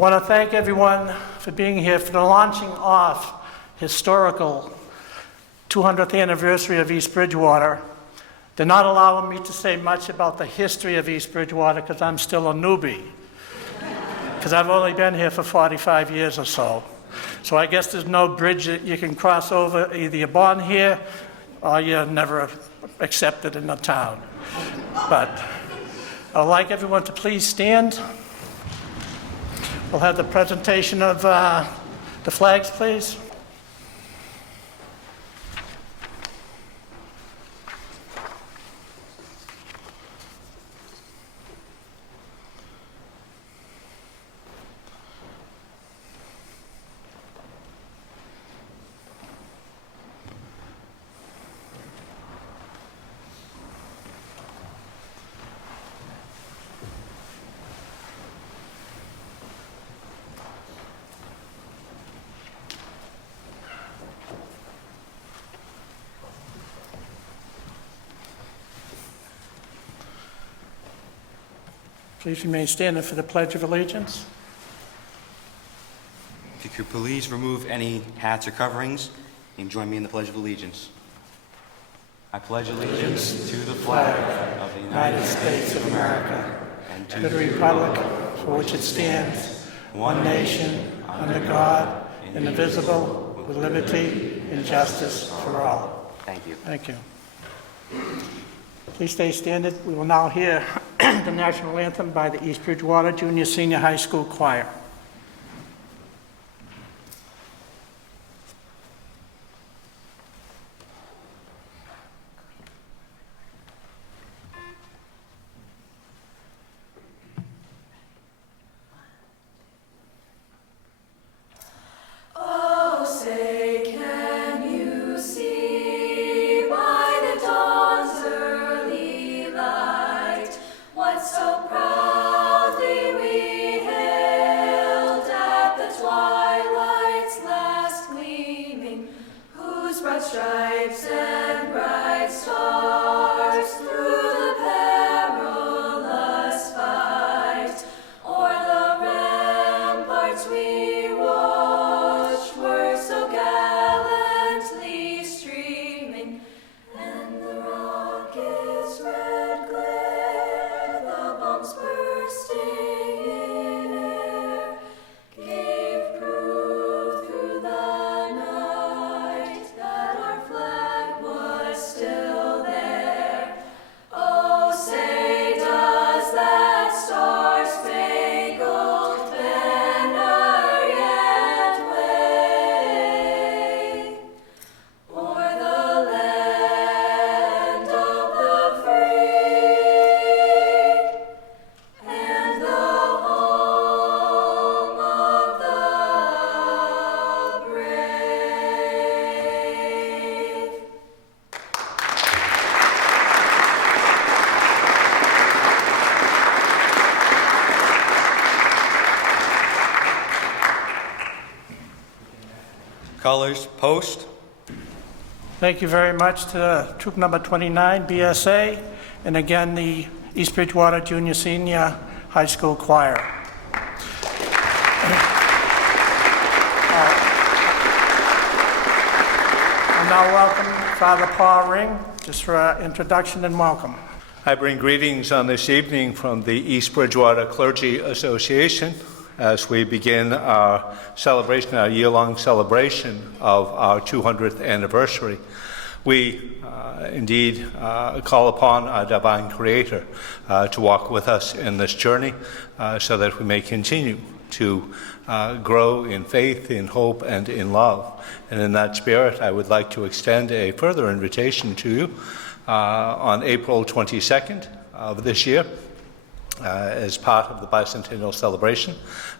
want to thank everyone for being here for the launching off historical 200th anniversary of East Bridgewater. They're not allowing me to say much about the history of East Bridgewater because I'm still a newbie, because I've only been here for 45 years or so. So I guess there's no bridge that you can cross over. Either you're born here or you're never accepted in the town. But I'd like everyone to please stand. We'll have the presentation of the flags, please. Please remain standing for the Pledge of Allegiance. If you could please remove any hats or coverings and join me in the Pledge of Allegiance. I pledge allegiance to the flag of the United States of America and to the republic for which it stands, one nation, under God, indivisible, with liberty and justice for all. Thank you. Thank you. Please stay standing. We will now hear the national anthem by the East Bridgewater Junior Senior High School Choir. Stripes and bright stars through the perilous fight, o'er the ramparts we watched were so gallantly streaming, and the rocket's red glare, the bombs bursting in air, gave proof through the night that our flag was still there. Oh, say does that star-spangled banner yet wave o'er the land of the free and the home of the brave? Colors, post. Thank you very much to Troop Number 29, BSA, and again, the East Bridgewater Junior Senior High School Choir. I'll now welcome Father Paul Ring, just for an introduction and welcome. I bring greetings on this evening from the East Bridgewater Clergy Association as we begin our celebration, our year-long celebration of our 200th anniversary. We indeed call upon our divine Creator to walk with us in this journey so that we may continue to grow in faith, in hope, and in love. And in that spirit, I would like to extend a further invitation to you on April 22nd of this year. As part of the Bicentennial celebration,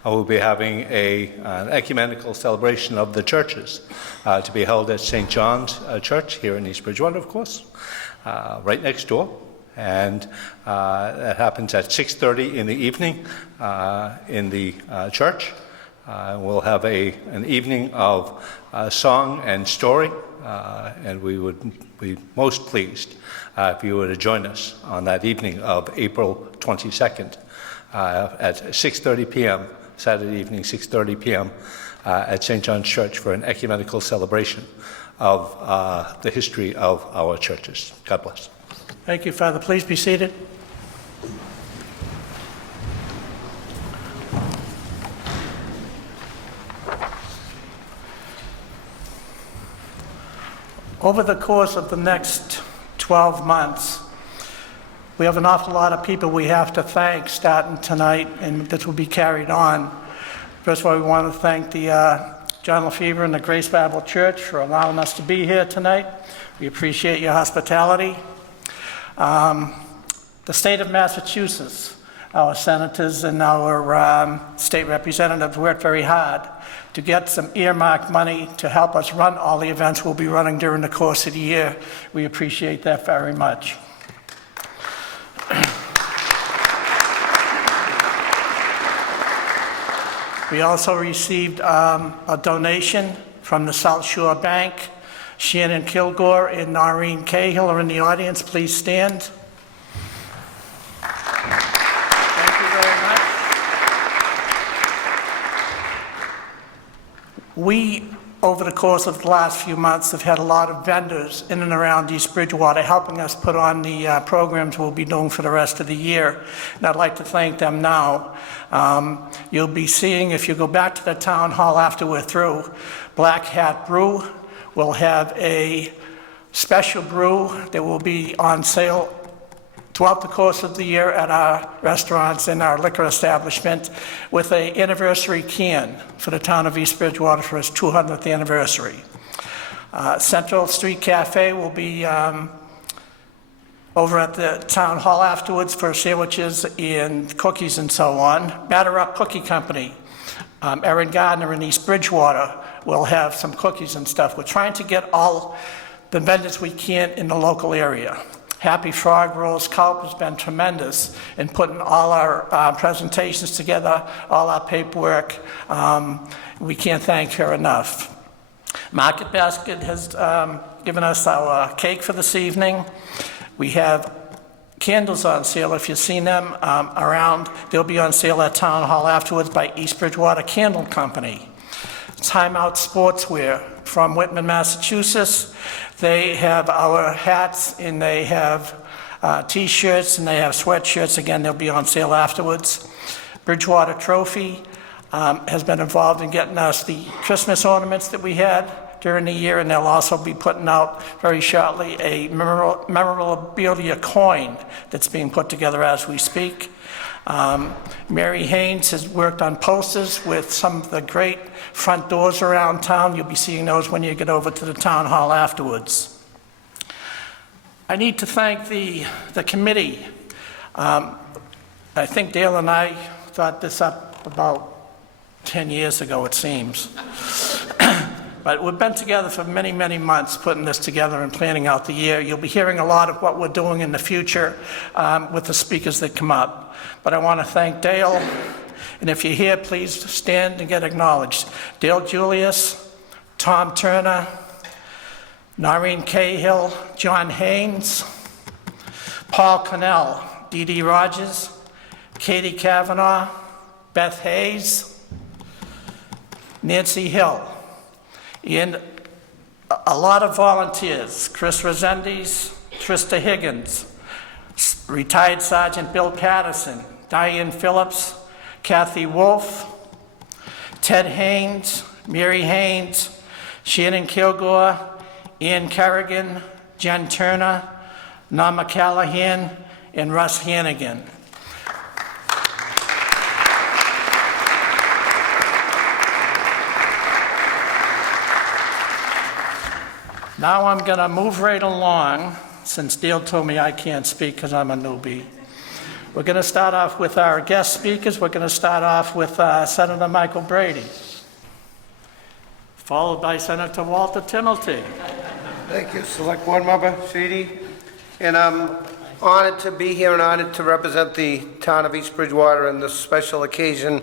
we'll be having an ecumenical celebration of the churches to be held at St. John's Church here in East Bridgewater, of course, right next door. And that happens at 6:30 in the evening in the church. We'll have an evening of song and story, and we would be most pleased if you were to join us on that evening of April 22nd at 6:30 p.m., Saturday evening, 6:30 p.m. At St. John's Church for an ecumenical celebration of the history of our churches. God bless. Thank you, Father. Please be seated. Over the course of the next 12 months, we have an awful lot of people we have to thank starting tonight, and this will be carried on. First of all, we want to thank the John Lefebvre and the Grace Bible Church for allowing us to be here tonight. We appreciate your hospitality. The state of Massachusetts, our senators and our state representatives worked very hard to get some earmarked money to help us run all the events we'll be running during the course of the year. We appreciate that very much. We also received a donation from the South Shore Bank. Shannon Kilgore and Noreen Cahill are in the audience. Please stand. Thank you very much. We, over the course of the last few months, have had a lot of vendors in and around East Bridgewater helping us put on the programs we'll be doing for the rest of the year. And I'd like to thank them now. You'll be seeing, if you go back to the town hall after we're through, Black Hat Brew will have a special brew that will be on sale throughout the course of the year at our restaurants and our liquor establishment with an anniversary can for the town of East Bridgewater for its 200th anniversary. Central Street Cafe will be over at the town hall afterwards for sandwiches and cookies and so on. Batter Up Cookie Company, Erin Gardner in East Bridgewater will have some cookies and stuff. We're trying to get all the vendors we can in the local area. Happy Frog Rolls Culp has been tremendous in putting all our presentations together, all our paperwork. We can't thank her enough. Market Basket has given us our cake for this evening. We have candles on sale. If you've seen them around, they'll be on sale at Town Hall afterwards by East Bridgewater Candle Company. Time Out Sportswear from Whitman, Massachusetts. They have our hats and they have t-shirts and they have sweatshirts. Again, they'll be on sale afterwards. Bridgewater Trophy has been involved in getting us the Christmas ornaments that we had during the year, and they'll also be putting out very shortly a memorabilia coin that's being put together as we speak. Mary Haynes has worked on posters with some of the great front doors around town. You'll be seeing those when you get over to the town hall afterwards. I need to thank the committee. I think Dale and I thought this up about 10 years ago, it seems. But we've been together for many, many months putting this together and planning out the year. You'll be hearing a lot of what we're doing in the future with the speakers that come up. But I want to thank Dale, and if you're here, please stand and get acknowledged. Dale Julius, Tom Turner, Noreen Cahill, John Haynes, Paul Connell, Dee Dee Rogers, Katie Kavanaugh, Beth Hayes, Nancy Hill, and a lot of volunteers, Chris Resendes, Trista Higgins, retired Sergeant Bill Patterson, Diane Phillips, Kathy Wolf, Ted Haynes, Mary Haynes, Shannon Kilgore, Ann Kerrigan, Jen Turner, Norma Callahan, and Russ Hannigan. Now I'm going to move right along, since Dale told me I can't speak because I'm a newbie. We're going to start off with our guest speakers. We're going to start off with Senator Michael Brady, followed by Senator Walter Timilty. Thank you, Select Board Member Sheedy. And I'm honored to be here and honored to represent the town of East Bridgewater on this special occasion.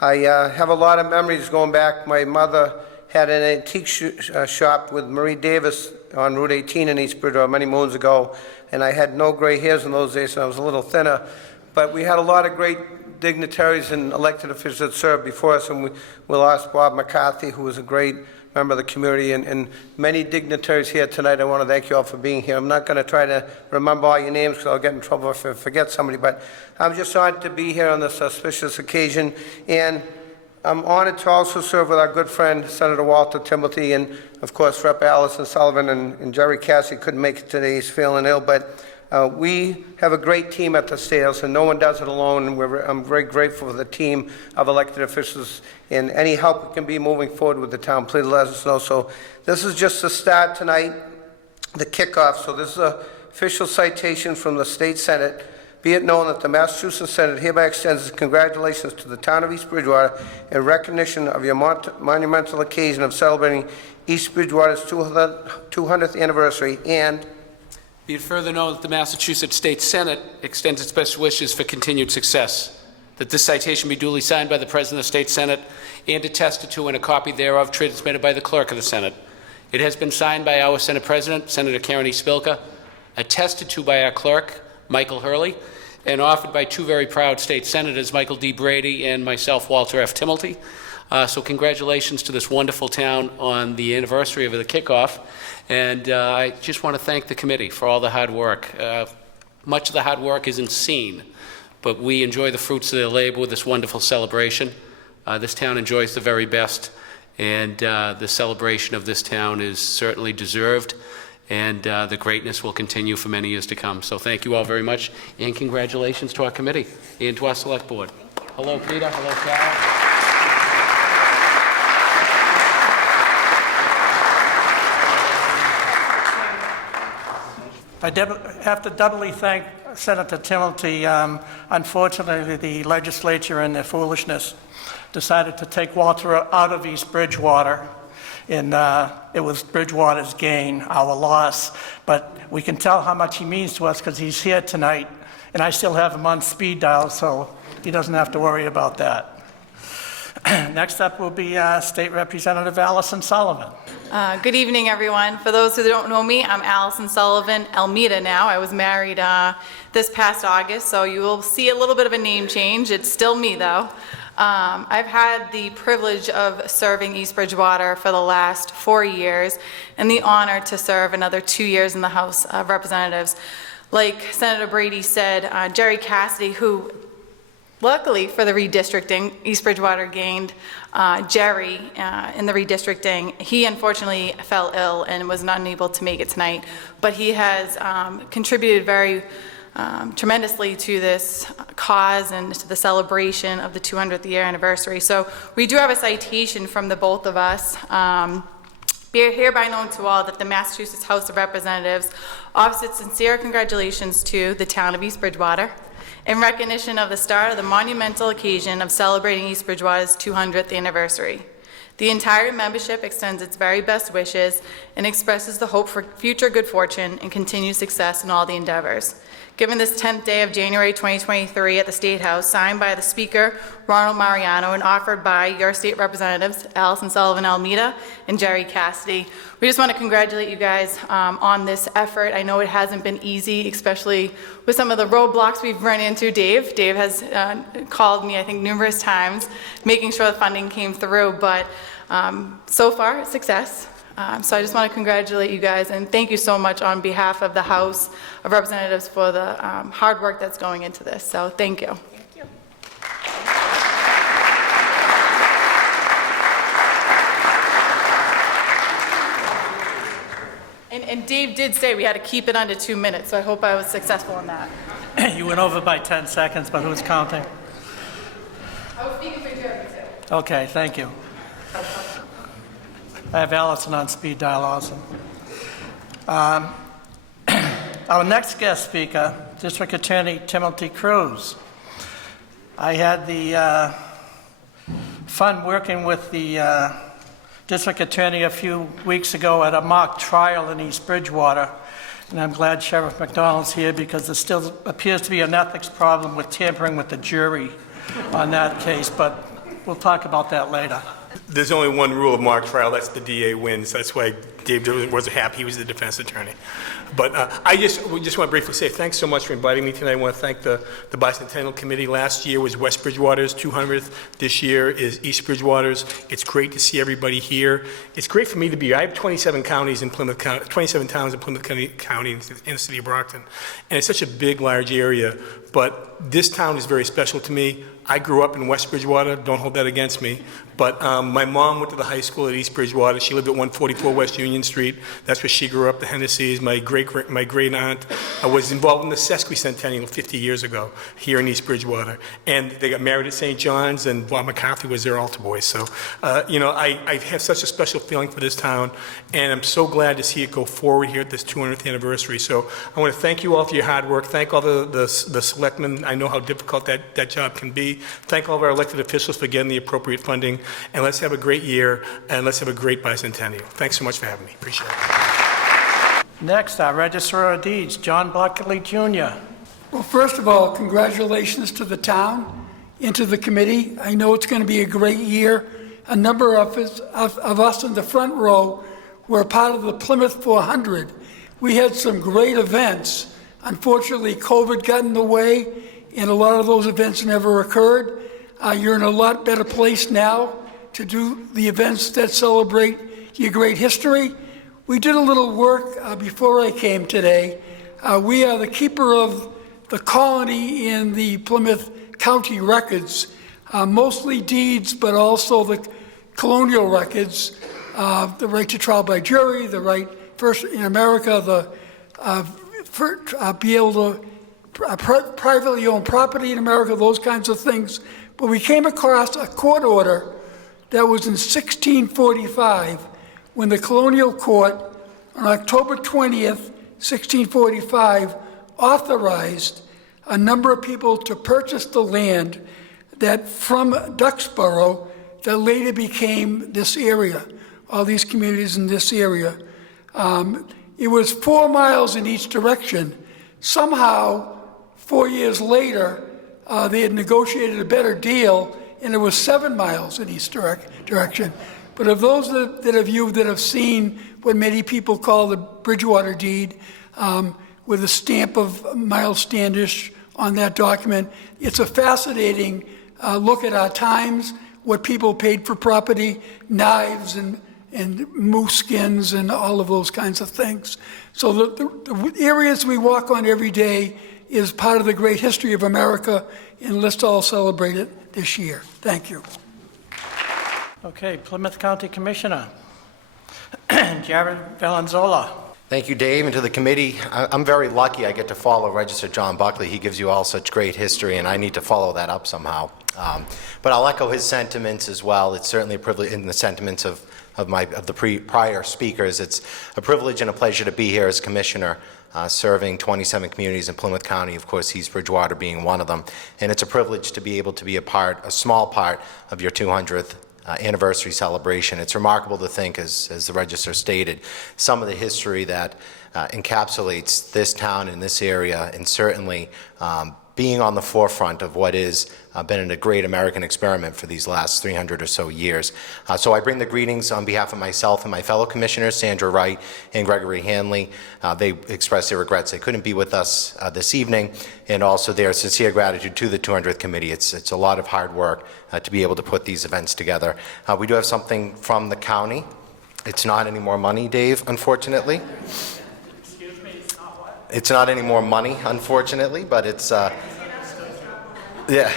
I have a lot of memories going back. My mother had an antique shop with Marie Davis on Route 18 in East Bridgewater many moons ago, and I had no gray hairs in those days, so I was a little thinner. But we had a lot of great dignitaries and elected officials that served before us, and we lost Bob McCarthy, who was a great member of the community, and many dignitaries here tonight. I want to thank you all for being here. I'm not going to try to remember all your names because I'll get in trouble if I forget somebody, but I'm just honored to be here on this auspicious occasion, and I'm honored to also serve with our good friend, Senator Walter Timothy, and of course, Rep. Allison Sullivan and Jerry Cassidy couldn't make it today. He's feeling ill, but we have a great team at the State House, and no one does it alone. And I'm very grateful for the team of elected officials, and any help we can be moving forward with the town, please let us know. So this is just the start tonight, the kickoff. So this is an official citation from the State Senate. Be it known that the Massachusetts Senate hereby extends its congratulations to the town of East Bridgewater in recognition of your monumental occasion of celebrating East Bridgewater's 200th anniversary, and be it further known that the Massachusetts State Senate extends its best wishes for continued success. That this citation be duly signed by the President of the State Senate and attested to, and a copy thereof transmitted by the Clerk of the Senate. It has been signed by our Senate President, Senator Karen E. Spilka, attested to by our Clerk, Michael Hurley, and offered by two very proud state senators, Michael D. Brady and myself, Walter F. Timothy. So congratulations to this wonderful town on the anniversary of the kickoff. And I just want to thank the committee for all the hard work. Much of the hard work isn't seen, but we enjoy the fruits of their labor with this wonderful celebration. This town enjoys the very best, and the celebration of this town is certainly deserved, and the greatness will continue for many years to come. So thank you all very much, and congratulations to our committee and to our select board. Hello, Peter. Hello, Carol. I have to doubly thank Senator Timothy. Unfortunately, the legislature, in their foolishness, decided to take Walter out of East Bridgewater, and it was Bridgewater's gain, our loss. But we can tell how much he means to us because he's here tonight, and I still have him on speed dial, so he doesn't have to worry about that. Next up will be State Representative Allison Sullivan. Good evening, everyone. For those who don't know me, I'm Allison Sullivan, Almeida now. I was married this past August, so you will see a little bit of a name change. It's still me, though. I've had the privilege of serving East Bridgewater for the last 4 years, and the honor to serve another 2 years in the House of Representatives. Like Senator Brady said, Jerry Cassidy, who luckily for the redistricting, East Bridgewater gained Jerry in the redistricting. He unfortunately fell ill and was not able to make it tonight, but he has contributed very tremendously to this cause and to the celebration of the 200th year anniversary. So we do have a citation from the both of us. Be it hereby known to all that the Massachusetts House of Representatives offers its sincere congratulations to the town of East Bridgewater in recognition of the start of the monumental occasion of celebrating East Bridgewater's 200th anniversary. The entire membership extends its very best wishes and expresses the hope for future good fortune and continued success in all the endeavors. Given this 10th day of January 2023 at the State House, signed by the Speaker, Ronald Mariano, and offered by your state representatives, Allison Sullivan Almeida and Jerry Cassidy. We just want to congratulate you guys on this effort. I know it hasn't been easy, especially with some of the roadblocks we've run into. Dave has called me, I think, numerous times, making sure the funding came through, but so far, success. So I just want to congratulate you guys and thank you so much on behalf of the House of Representatives for the hard work that's going into this. So thank you. Thank you. And Dave did say we had to keep it under 2 minutes, so I hope I was successful in that. You went over by 10 seconds, but who's counting? I was speaking for Jerry, too. Okay, thank you. I have Allison on speed dial also. Our next guest speaker, District Attorney Timothy Cruz. I had the fun working with the District Attorney a few weeks ago at a mock trial in East Bridgewater, and I'm glad Sheriff McDonald's here because there still appears to be an ethics problem with tampering with the jury on that case, but we'll talk about that later. there's only one rule of mock trial, that's the DA wins. That's why Dave wasn't happy, he was the defense attorney. But we just want to briefly say thanks so much for inviting me tonight. I want to thank the Bicentennial Committee. Last year was West Bridgewater's 200th. This year is East Bridgewater's. It's great to see everybody here. It's great for me to be here. I have 27 counties in Plymouth County, 27 towns in Plymouth County in the city of Brockton. And it's such a big, large area. But this town is very special to me. I grew up in West Bridgewater, don't hold that against me, but my mom went to the high school at East Bridgewater. She lived at 144 West Union Street. That's where she grew up, the Hennessy's. My great aunt was involved in the Bicentennial 50 years ago here in East Bridgewater. And they got married at St. John's, and Bob McCarthy was their altar boy. So, I have such a special feeling for this town, and I'm so glad to see it go forward here at this 200th anniversary. So I want to thank you all for your hard work. Thank all the selectmen. I know how difficult that job can be. Thank all of our elected officials for getting the appropriate funding, and let's have a great year, and let's have a great bicentennial. Thanks so much for having me. Appreciate it. Next, our Registrar of Deeds, John Buckley Jr. Well, first of all, congratulations to the town and to the committee. I know it's going to be a great year. A number of us in the front row were part of the Plymouth 400. We had some great events. Unfortunately, COVID got in the way, and a lot of those events never occurred. You're in a lot better place now to do the events that celebrate your great history. We did a little work before I came today. We are the keeper of the colony in the Plymouth County records, mostly deeds, but also the colonial records, the right to trial by jury, the right first in America, be able to privately owned property in America, those kinds of things. But we came across a court order that was in 1645 when the colonial court on October 20th, 1645, authorized a number of people to purchase the land that from Duxborough that later became this area, all these communities in this area. It was 4 miles in each direction. Somehow, 4 years later, they had negotiated a better deal, and it was 7 miles in each direction. But of those that have seen what many people call the Bridgewater deed, with a stamp of Miles Standish on that document, it's a fascinating look at our times, what people paid for property, knives and moose skins and all of those kinds of things. So the areas we walk on every day is part of the great history of America, and let's all celebrate it this year. Thank you. Okay, Plymouth County Commissioner, Jared Valenzola. Thank you, Dave, and to the committee. I'm very lucky I get to follow Register John Buckley. He gives you all such great history, and I need to follow that up somehow. But I'll echo his sentiments as well. It's certainly a privilege, in the sentiments of the prior speakers. It's a privilege and a pleasure to be here as commissioner, serving 27 communities in Plymouth County, of course, East Bridgewater being one of them. And it's a privilege to be able to be a small part of your 200th anniversary celebration. It's remarkable to think, as the Register stated, some of the history that encapsulates this town and this area, and certainly being on the forefront of what is been a great American experiment for these last 300 or so years. So I bring the greetings on behalf of myself and my fellow commissioners, Sandra Wright and Gregory Hanley. They express their regrets they couldn't be with us this evening, and also their sincere gratitude to the 200th Committee. It's a lot of hard work to be able to put these events together. We do have something from the county. It's not any more money, Dave, unfortunately. Excuse me, it's not what? It's not any more money, unfortunately, but it's, yeah.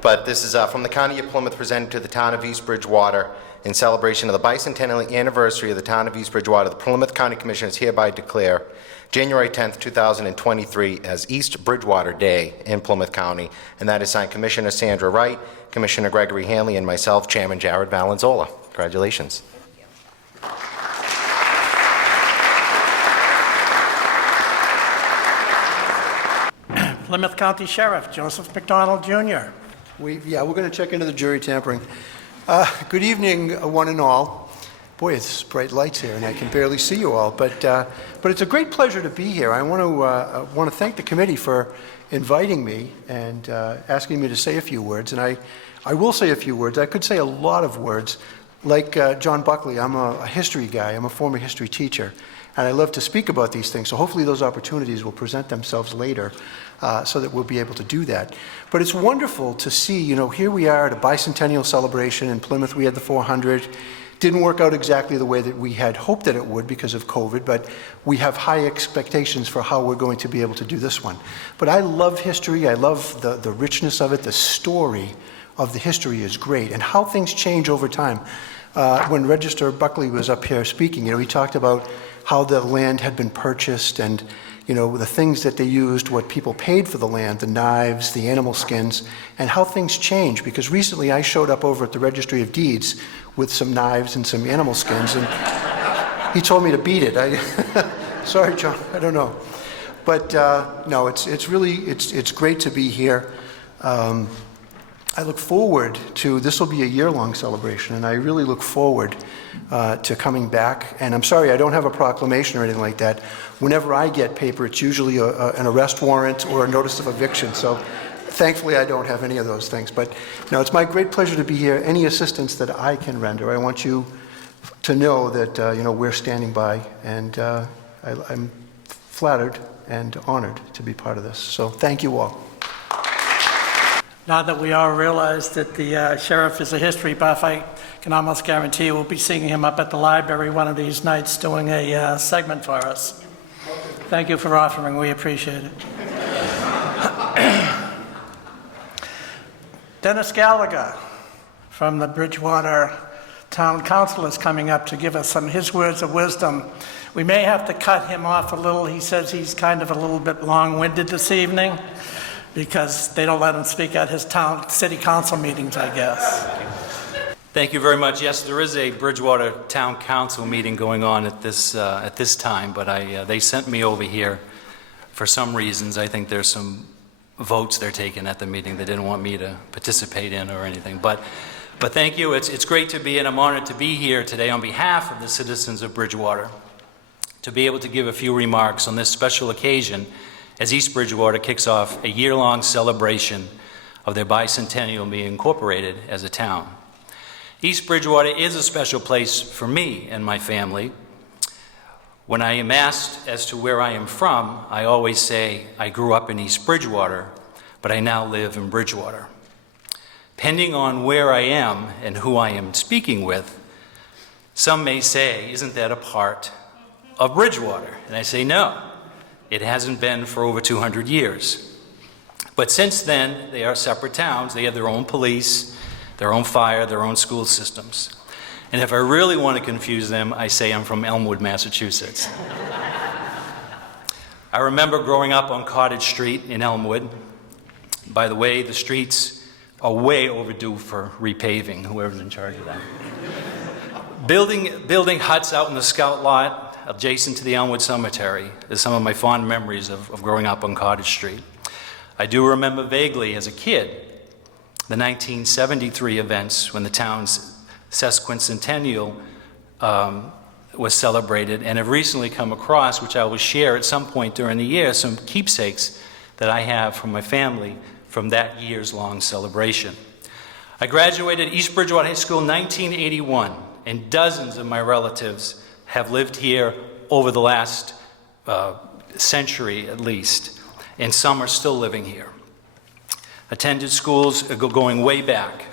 But this is from the County of Plymouth, presented to the town of East Bridgewater in celebration of the bicentennial anniversary of the town of East Bridgewater. The Plymouth County Commissioners hereby declare January 10th, 2023 as East Bridgewater Day in Plymouth County, and that is signed Commissioner Sandra Wright, Commissioner Gregory Hanley, and myself, Chairman Jared Valenzola. Congratulations. Plymouth County Sheriff, Joseph McDonald Jr. We're going to check into the jury tampering. Good evening, one and all. Boy, it's bright lights here, and I can barely see you all. But it's a great pleasure to be here. I want to thank the committee for inviting me and asking me to say a few words. And I will say a few words. I could say a lot of words. Like John Buckley, I'm a history guy. I'm a former history teacher, and I love to speak about these things. So hopefully those opportunities will present themselves later, so that we'll be able to do that. But it's wonderful to see. You know, here we are at a bicentennial celebration in Plymouth. We had the 400. Didn't work out exactly the way that we had hoped that it would because of COVID, but we have high expectations for how we're going to be able to do this one. But I love history. I love the richness of it. The story of the history is great, and how things change over time. When Register Buckley was up here speaking, you know, he talked about how the land had been purchased and, you know, the things that they used, what people paid for the land, the knives, the animal skins, and how things change. Because recently I showed up over at the Registry of Deeds with some knives and some animal skins, and he told me to beat it. Sorry, John, I don't know. But no, it's really great to be here. I look forward to, this will be a year-long celebration, and I really look forward to coming back. And I'm sorry, I don't have a proclamation or anything like that. Whenever I get paper, it's usually an arrest warrant or a notice of eviction. So thankfully, I don't have any of those things. But no, it's my great pleasure to be here. Any assistance that I can render, I want you to know that you know, we're standing by, and I'm flattered and honored to be part of this. So thank you all. Now that we all realize that the sheriff is a history buff, I can almost guarantee we'll be seeing him up at the library one of these nights doing a segment for us. Thank you for offering. We appreciate it. Dennis Gallagher from the Bridgewater Town Council is coming up to give us his words of wisdom. We may have to cut him off a little. He says he's kind of a little bit long-winded this evening, because they don't let him speak at his city council meetings, I guess. Thank you very much. Yes, there is a Bridgewater Town Council meeting going on at this time, but they sent me over here for some reasons. I think there's some votes they're taking at the meeting they didn't want me to participate in or anything. But thank you. It's great to be, and I'm honored to be here today on behalf of the citizens of Bridgewater to be able to give a few remarks on this special occasion as East Bridgewater kicks off a year-long celebration of their bicentennial being incorporated as a town. East Bridgewater is a special place for me and my family. When I am asked as to where I am from, I always say I grew up in East Bridgewater, but I now live in Bridgewater. Depending on where I am and who I am speaking with, some may say, isn't that a part of Bridgewater? And I say, no. It hasn't been for over 200 years. But since then, they are separate towns. They have their own police, their own fire, their own school systems. And if I really want to confuse them, I say I'm from Elmwood, Massachusetts. I remember growing up on Cottage Street in Elmwood. By the way, the streets are way overdue for repaving, whoever's in charge of that. Building huts out in the Scout lot adjacent to the Elmwood Cemetery is some of my fond memories of growing up on Cottage Street. I do remember vaguely as a kid the 1973 events when the town's sesquicentennial was celebrated, and have recently come across, which I will share at some point during the year, some keepsakes that I have from my family from that year's long celebration. I graduated East Bridgewater High School in 1981, and dozens of my relatives have lived here over the last century at least, and some are still living here. Attended schools going way back,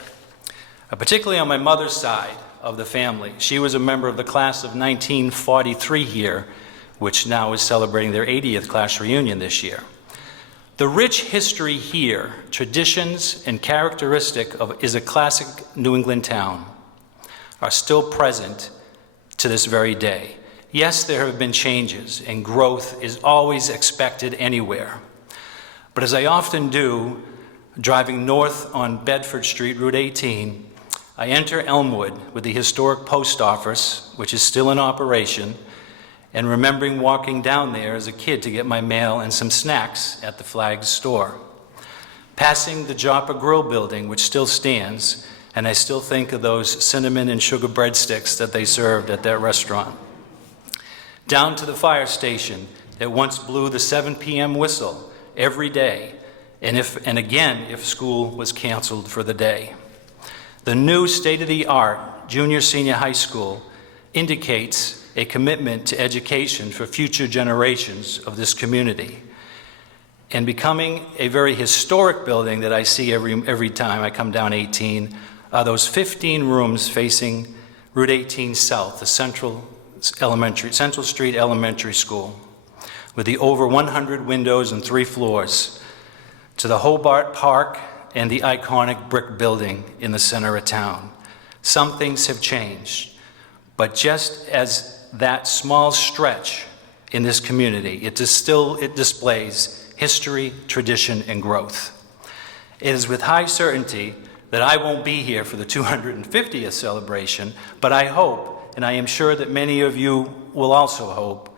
particularly on my mother's side of the family. She was a member of the class of 1943 here, which now is celebrating their 80th class reunion this year. The rich history here, traditions and characteristic is a classic New England town, are still present to this very day. Yes, there have been changes, and growth is always expected anywhere. But as I often do, driving north on Bedford Street, Route 18, I enter Elmwood with the historic post office, which is still in operation, and remembering walking down there as a kid to get my mail and some snacks at the Flags store. Passing the Joppa Grill building, which still stands, and I still think of those cinnamon and sugar breadsticks that they served at that restaurant. Down to the fire station that once blew the 7 p.m. whistle every day, and again if school was canceled for the day. The new state-of-the-art junior-senior high school indicates a commitment to education for future generations of this community. And becoming a very historic building that I see every time I come down 18 are those 15 rooms facing Route 18 South, the Central Street Elementary School, with the over 100 windows and 3 floors, to the Hobart Park and the iconic brick building in the center of town. Some things have changed, but just as that small stretch in this community, it displays history, tradition, and growth. It is with high certainty that I won't be here for the 250th celebration, but I hope, and I am sure that many of you will also hope,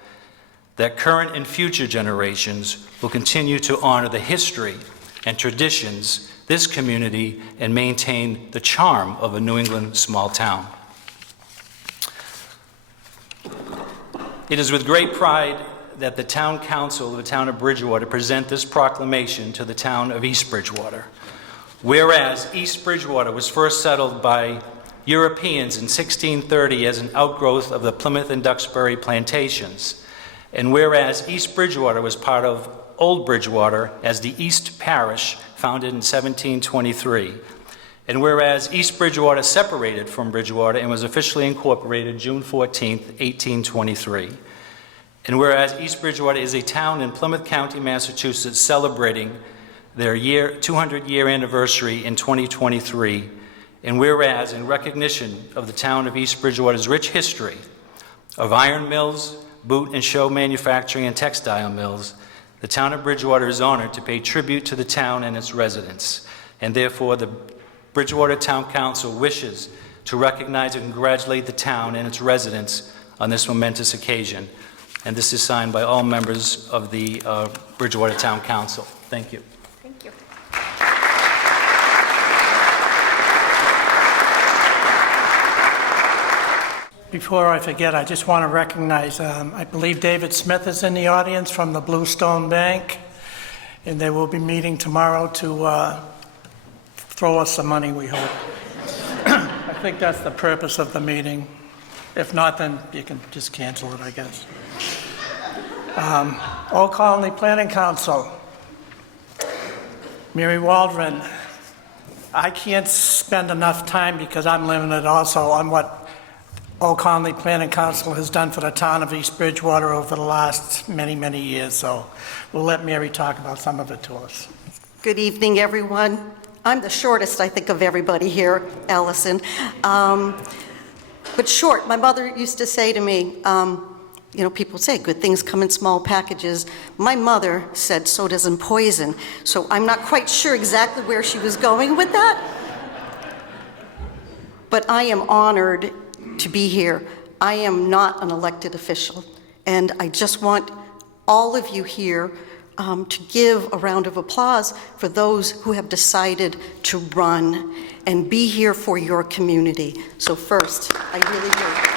that current and future generations will continue to honor the history and traditions this community and maintain the charm of a New England small town. It is with great pride that the Town Council of the Town of Bridgewater present this proclamation to the Town of East Bridgewater. Whereas East Bridgewater was first settled by Europeans in 1630 as an outgrowth of the Plymouth and Duxbury plantations, and whereas East Bridgewater was part of Old Bridgewater as the East Parish, founded in 1723, and whereas East Bridgewater separated from Bridgewater and was officially incorporated June 14, 1823, and whereas East Bridgewater is a town in Plymouth County, Massachusetts, celebrating their 200-year anniversary in 2023, and whereas in recognition of the town of East Bridgewater's rich history of iron mills, boot and show manufacturing, and textile mills, the town of Bridgewater is honored to pay tribute to the town and its residents, and therefore the Bridgewater Town Council wishes to recognize and congratulate the town and its residents on this momentous occasion. And this is signed by all members of the Bridgewater Town Council. Thank you. Thank you. Before I forget, I just want to recognize, I believe David Smith is in the audience from the Bluestone Bank, and they will be meeting tomorrow to throw us some money, we hope. I think that's the purpose of the meeting. If not, then you can just cancel it, I guess. Old Colony Planning Council. Mary Waldron. I can't spend enough time, because I'm limited also, on what Old Colony Planning Council has done for the town of East Bridgewater over the last many, many years. So we'll let Mary talk about some of it to us. Good evening, everyone. I'm the shortest, I think, of everybody here, Allison. But short, my mother used to say to me, people say good things come in small packages. My mother said, so doesn't poison. So I'm not quite sure exactly where she was going with that. But I am honored to be here. I am not an elected official, and I just want all of you here to give a round of applause for those who have decided to run and be here for your community. So first, I really do.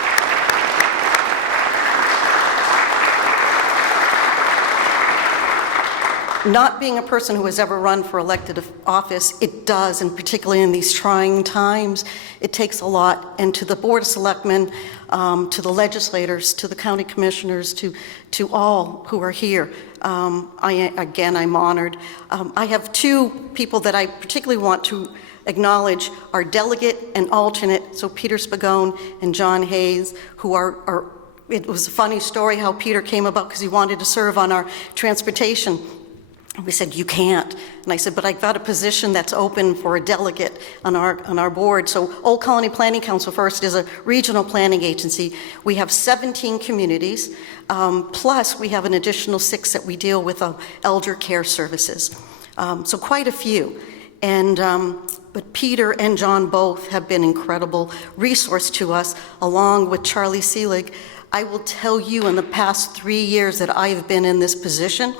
Not being a person who has ever run for elected office, it does, and particularly in these trying times, it takes a lot. And to the Board of Selectmen, to the legislators, to the county commissioners, to all who are here, I'm honored. I have two people that I particularly want to acknowledge, our delegate and alternate, so Peter Spagone and John Hayes, who are it was a funny story how Peter came about because he wanted to serve on our transportation. We said, you can't. And I said, but I've got a position that's open for a delegate on our board. So Old Colony Planning Council first is a regional planning agency. We have 17 communities, plus we have an additional 6 that we deal with elder care services. So quite a few. And but Peter and John both have been incredible resource to us, along with Charlie Seelig. I will tell you, in the past 3 years that I have been in this position,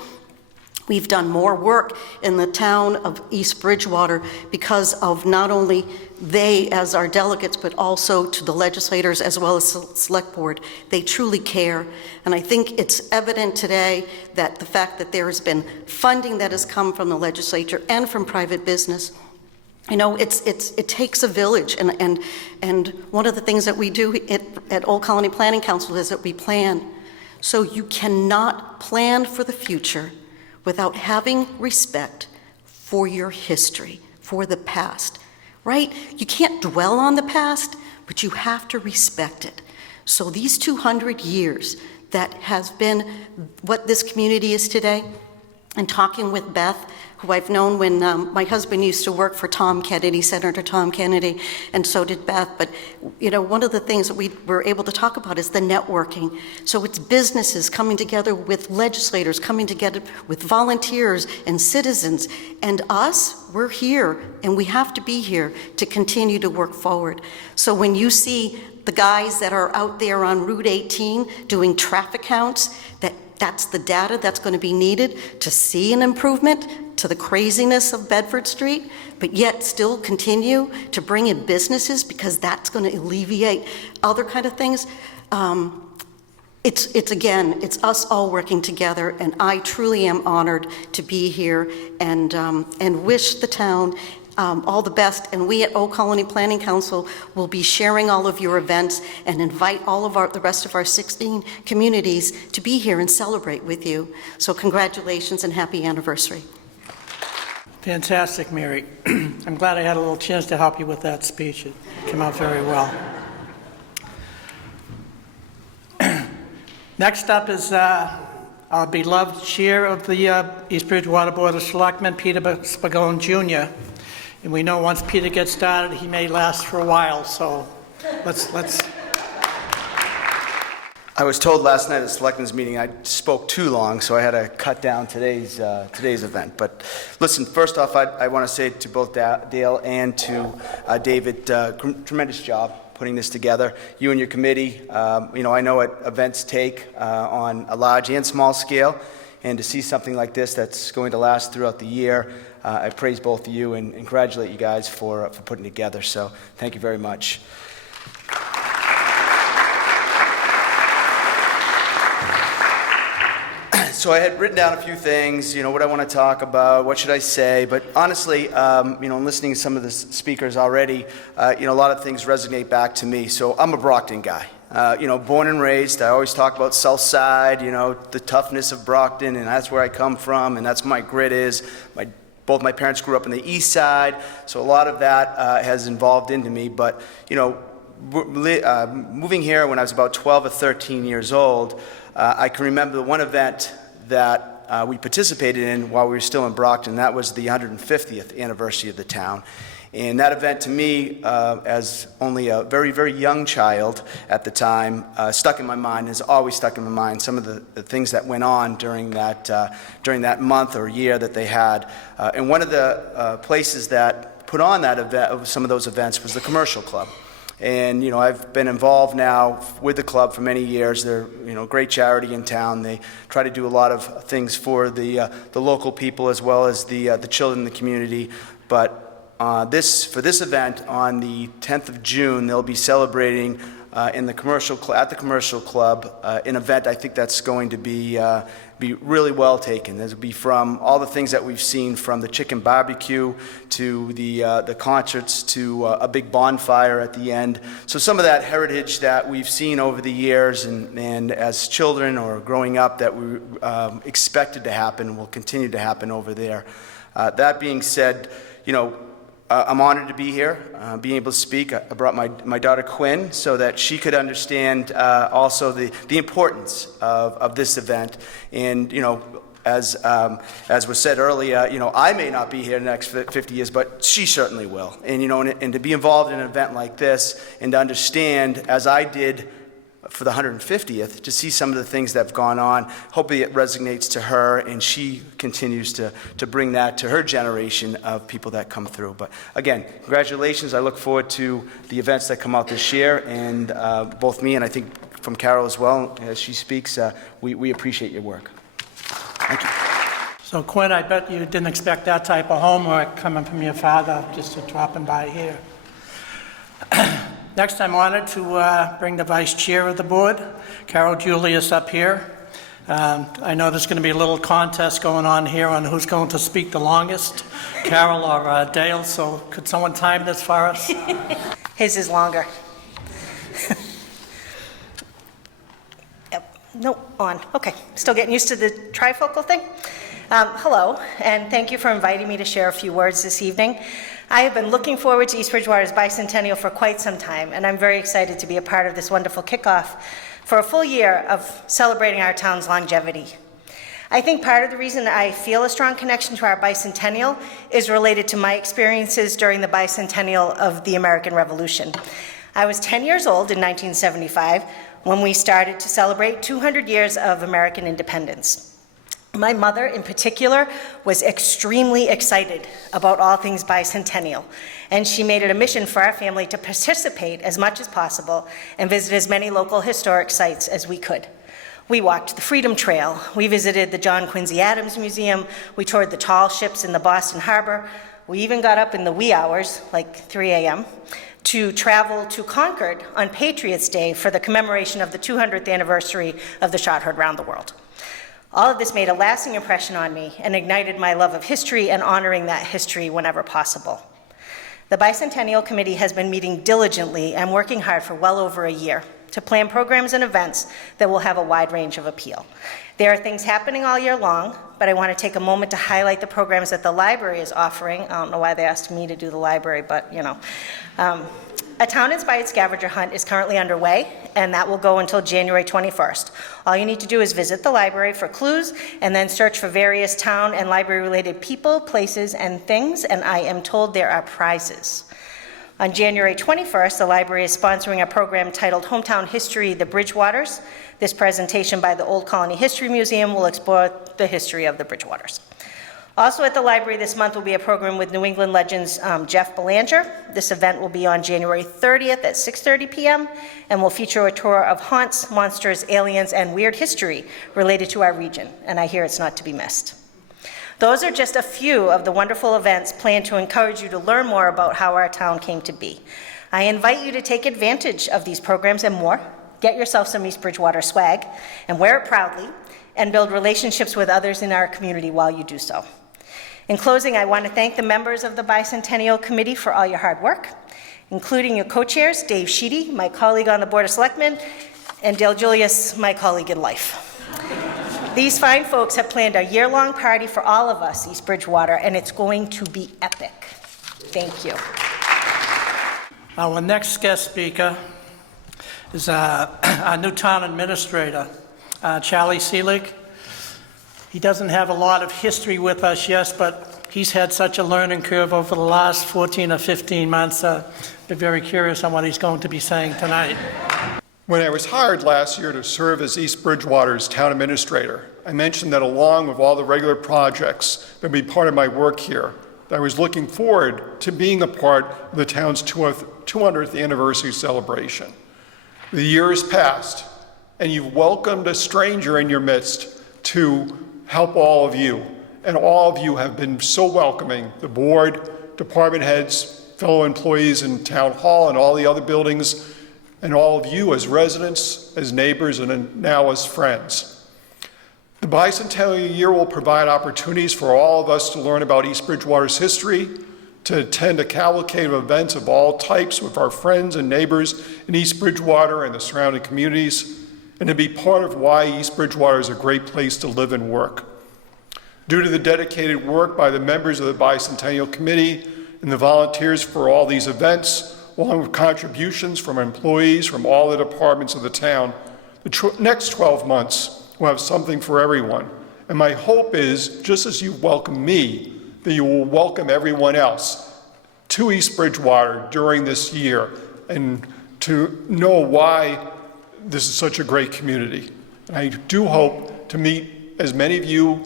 We've done more work in the town of East Bridgewater because of not only they as our delegates, but also to the legislators as well as the select board. They truly care. And I think it's evident today that the fact that there has been funding that has come from the legislature and from private business, you know, it takes a village. And one of the things that we do at Old Colony Planning Council is that we plan. So you cannot plan for the future without having respect for your history, for the past, right? You can't dwell on the past, but you have to respect it. So these 200 years that has been what this community is today, and talking with Beth, who I've known when my husband used to work for Tom Kennedy, Senator Tom Kennedy, and so did Beth. But, you know, one of the things that we were able to talk about is the networking. So it's businesses coming together with legislators, coming together with volunteers and citizens. And us, we're here, and we have to be here to continue to work forward. So when you see the guys that are out there on Route 18 doing traffic counts, that's the data that's going to be needed to see an improvement to the craziness of Bedford Street, but yet still continue to bring in businesses because that's going to alleviate other kind of things. It's us all working together, and I truly am honored to be here and wish the town all the best. And we at Old Colony Planning Council will be sharing all of your events and invite all of the rest of our 16 communities to be here and celebrate with you. So congratulations and happy anniversary. Fantastic, Mary. I'm glad I had a little chance to help you with that speech. It came out very well. Next up is our beloved chair of the East Bridgewater Board of Selectmen, Peter Spagone Jr. And we know once Peter gets started, he may last for a while, so let's. I was told last night at the Selectmen's meeting I spoke too long, so I had to cut down today's event. But listen, first off, I want to say to both Dale and to David, tremendous job putting this together. You and your committee, you know, I know what events take on a large and small scale, and to see something like this that's going to last throughout the year, I praise both of you and congratulate you guys for putting it together. So thank you very much. So I had written down a few things, you know, what I want to talk about, what should I say, but honestly, you know, listening to some of the speakers already, you know, a lot of things resonate back to me. So I'm a Brockton guy, you know, born and raised. I always talk about South Side, you know, the toughness of Brockton, and that's where I come from, and that's where my grit is. Both my parents grew up on the East Side, so a lot of that has involved into me, but, you know, moving here when I was about 12 or 13 years old, I can remember the one event that we participated in while we were still in Brockton. That was the 150th anniversary of the town. And that event to me, as only a very, very young child at the time, stuck in my mind, has always stuck in my mind, some of the things that went on during that month or year that they had. And one of the places that put on that event, some of those events, was the Commercial Club. And, you know, I've been involved now with the club for many years. They're, you know, a great charity in town. They try to do a lot of things for the local people as well as the children in the community. But for this event on the 10th of June, they'll be celebrating at the Commercial Club an event I think that's going to be really well taken. This will be from all the things that we've seen, from the chicken barbecue to the concerts to a big bonfire at the end. So some of that heritage that we've seen over the years and as children or growing up that we expected to happen will continue to happen over there. That being said, you know, I'm honored to be here, being able to speak. I brought my daughter Quinn so that she could understand also the importance of this event. And, you know, as was said earlier, you know, I may not be here in the next 50 years, but she certainly will. And, you know, and to be involved in an event like this and to understand, as I did for the 150th, to see some of the things that have gone on, hopefully it resonates to her and she continues to bring that to her generation of people that come through. But again, congratulations. I look forward to the events that come out this year, and both me and I think from Carol as well, as she speaks, we appreciate your work. Thank you. So Quinn, I bet you didn't expect that type of homework coming from your father, just to dropping by here. Next, I'm honored to bring the vice chair of the board, Carol Julius, up here. I know there's going to be a little contest going on here on who's going to speak the longest, Carol or Dale, so could someone time this for us? His is longer. Yep. Nope, on. Okay, still getting used to the trifocal thing. Hello, and thank you for inviting me to share a few words this evening. I have been looking forward to East Bridgewater's Bicentennial for quite some time, and I'm very excited to be a part of this wonderful kickoff for a full year of celebrating our town's longevity. I think part of the reason I feel a strong connection to our bicentennial is related to my experiences during the bicentennial of the American Revolution. I was 10 years old in 1975 when we started to celebrate 200 years of American independence. My mother, in particular, was extremely excited about all things bicentennial, and she made it a mission for our family to participate as much as possible and visit as many local historic sites as we could. We walked the Freedom Trail, we visited the John Quincy Adams Museum, we toured the tall ships in the Boston Harbor, we even got up in the wee hours, like 3 a.m., to travel to Concord on Patriots' Day for the commemoration of the 200th anniversary of the shot heard round the world. All of this made a lasting impression on me and ignited my love of history and honoring that history whenever possible. The Bicentennial Committee has been meeting diligently and working hard for well over a year to plan programs and events that will have a wide range of appeal. There are things happening all year long, but I want to take a moment to highlight the programs that the library is offering. I don't know why they asked me to do the library, but you know. A town-inspired scavenger hunt is currently underway, and that will go until January 21st. All you need to do is visit the library for clues and then search for various town and library-related people, places, and things, and I am told there are prizes. On January 21st, the library is sponsoring a program titled Hometown History, The Bridgewaters. This presentation by the Old Colony History Museum will explore the history of the Bridgewaters. Also at the library this month will be a program with New England legends Jeff Belanger. This event will be on January 30th at 6:30 p.m. and will feature a tour of haunts, monsters, aliens, and weird history related to our region, and I hear it's not to be missed. Those are just a few of the wonderful events planned to encourage you to learn more about how our town came to be. I invite you to take advantage of these programs and more. Get yourself some East Bridgewater swag and wear it proudly, and build relationships with others in our community while you do so. In closing, I want to thank the members of the Bicentennial Committee for all your hard work, including your co-chairs, Dave Sheedy, my colleague on the Board of Selectmen, and Dale Julius, my colleague in life. These fine folks have planned a year-long party for all of us, East Bridgewater, and it's going to be epic. Thank you. Our next guest speaker is our new town administrator, Charlie Seelig. He doesn't have a lot of history with us, yes, but he's had such a learning curve over the last 14 or 15 months. We're very curious on what he's going to be saying tonight. When I was hired last year to serve as East Bridgewater's town administrator, I mentioned that along with all the regular projects that would be part of my work here, I was looking forward to being a part of the town's 200th anniversary celebration. The year has passed, and you've welcomed a stranger in your midst to help all of you. And all of you have been so welcoming, the board, department heads, fellow employees in town hall and all the other buildings, and all of you as residents, as neighbors, and now as friends. The Bicentennial year will provide opportunities for all of us to learn about East Bridgewater's history, to attend a cavalcade of events of all types with our friends and neighbors in East Bridgewater and the surrounding communities, and to be part of why East Bridgewater is a great place to live and work. Due to the dedicated work by the members of the Bicentennial Committee and the volunteers for all these events, along with contributions from employees from all the departments of the town, the next 12 months will have something for everyone. And my hope is, just as you welcome me, that you will welcome everyone else to East Bridgewater during this year and to know why this is such a great community. And I do hope to meet as many of you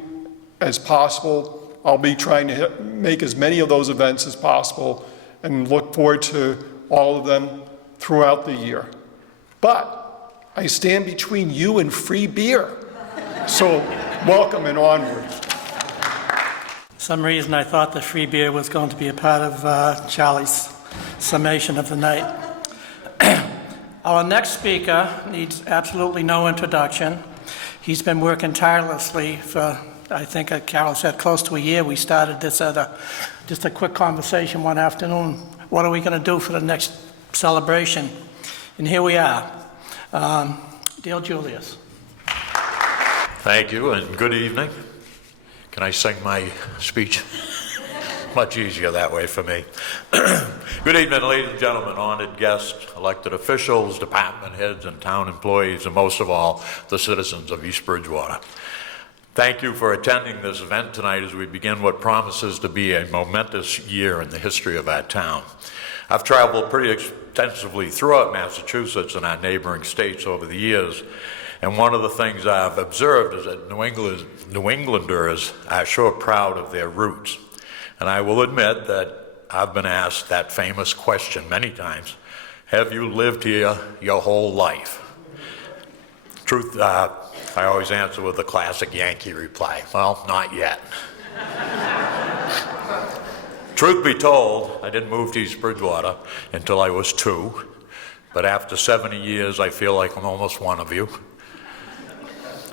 as possible. I'll be trying to make as many of those events as possible and look forward to all of them throughout the year. But I stand between you and free beer. So welcome and onward. some reason I thought the free beer was going to be a part of Charlie's summation of the night. Our next speaker needs absolutely no introduction. He's been working tirelessly for, I think Carol said, close to a year. We started this at just a quick conversation one afternoon. What are we going to do for the next celebration? And here we are. Dale Julius. Thank you and good evening. Can I sing my speech? Much easier that way for me. Good evening, ladies and gentlemen, honored guests, elected officials, department heads, and town employees, and most of all, the citizens of East Bridgewater. Thank you for attending this event tonight as we begin what promises to be a momentous year in the history of our town. I've traveled pretty extensively throughout Massachusetts and our neighboring states over the years, and one of the things I've observed is that New Englanders are sure proud of their roots. And I will admit that I've been asked that famous question many times: have you lived here your whole life? Truth, I always answer with the classic Yankee reply: well, not yet. Truth be told, I didn't move to East Bridgewater until I was 2, but after 70 years, I feel like I'm almost one of you.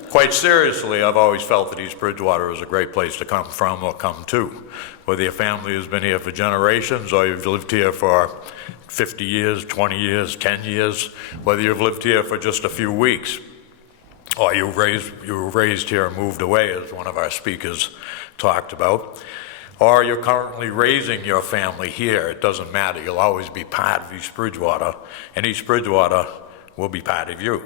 Quite seriously, I've always felt that East Bridgewater is a great place to come from or come to. Whether your family has been here for generations or you've lived here for 50 years, 20 years, 10 years, whether you've lived here for just a few weeks, or you were raised here and moved away, as one of our speakers talked about, or you're currently raising your family here, it doesn't matter. You'll always be part of East Bridgewater, and East Bridgewater will be part of you.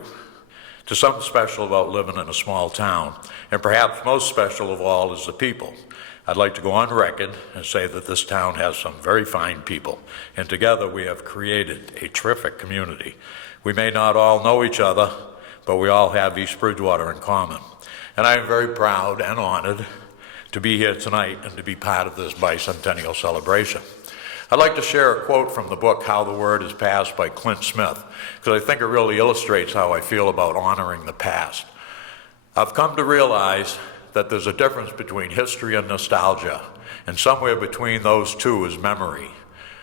There's something special about living in a small town, and perhaps most special of all is the people. I'd like to go on record and say that this town has some very fine people, and together we have created a terrific community. We may not all know each other, but we all have East Bridgewater in common. And I am very proud and honored to be here tonight and to be part of this bicentennial celebration. I'd like to share a quote from the book, How the Word is Passed by Clint Smith, because I think it really illustrates how I feel about honoring the past. I've come to realize that there's a difference between history and nostalgia, and somewhere between those two is memory.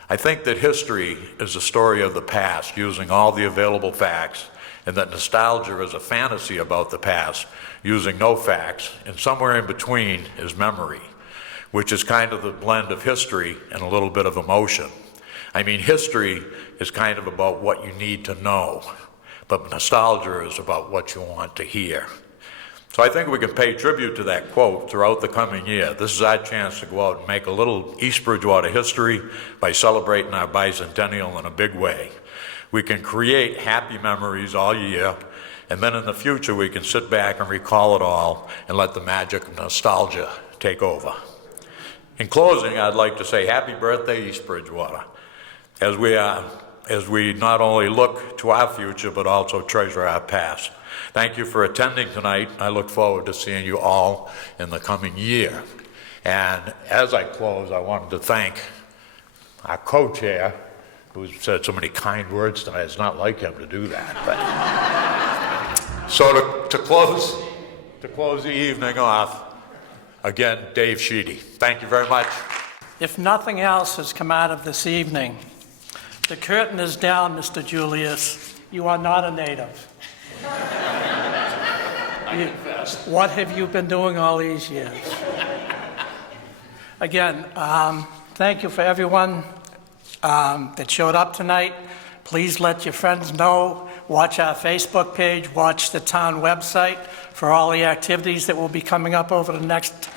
I think that history is the story of the past, using all the available facts, and that nostalgia is a fantasy about the past, using no facts, and somewhere in between is memory, which is kind of the blend of history and a little bit of emotion. I mean, history is kind of about what you need to know, but nostalgia is about what you want to hear. So I think we can pay tribute to that quote throughout the coming year. This is our chance to go out and make a little East Bridgewater history by celebrating our bicentennial in a big way. We can create happy memories all year, and then in the future we can sit back and recall it all and let the magic of nostalgia take over. In closing, I'd like to say happy birthday, East Bridgewater, as we not only look to our future, but also treasure our past. Thank you for attending tonight. I look forward to seeing you all in the coming year. And as I close, I wanted to thank our co-chair, who said so many kind words tonight. It's not like him to do that. But so to close the evening off, again, Dave Sheedy. Thank you very much. If nothing else has come out of this evening, the curtain is down, Mr. Julius. You are not a native. What have you been doing all these years? Again, thank you for everyone that showed up tonight. Please let your friends know. Watch our Facebook page. Watch the town website for all the activities that will be coming up over the next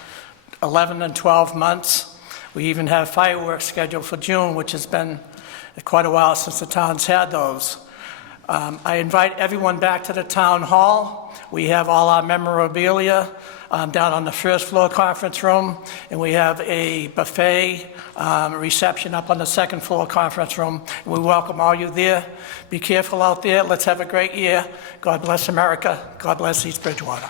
11 and 12 months. We even have fireworks scheduled for June, which has been quite a while since the town's had those. I invite everyone back to the town hall. We have all our memorabilia down on the first floor conference room, and we have a buffet reception up on the second floor conference room. We welcome all you there. Be careful out there. Let's have a great year. God bless America. God bless East Bridgewater.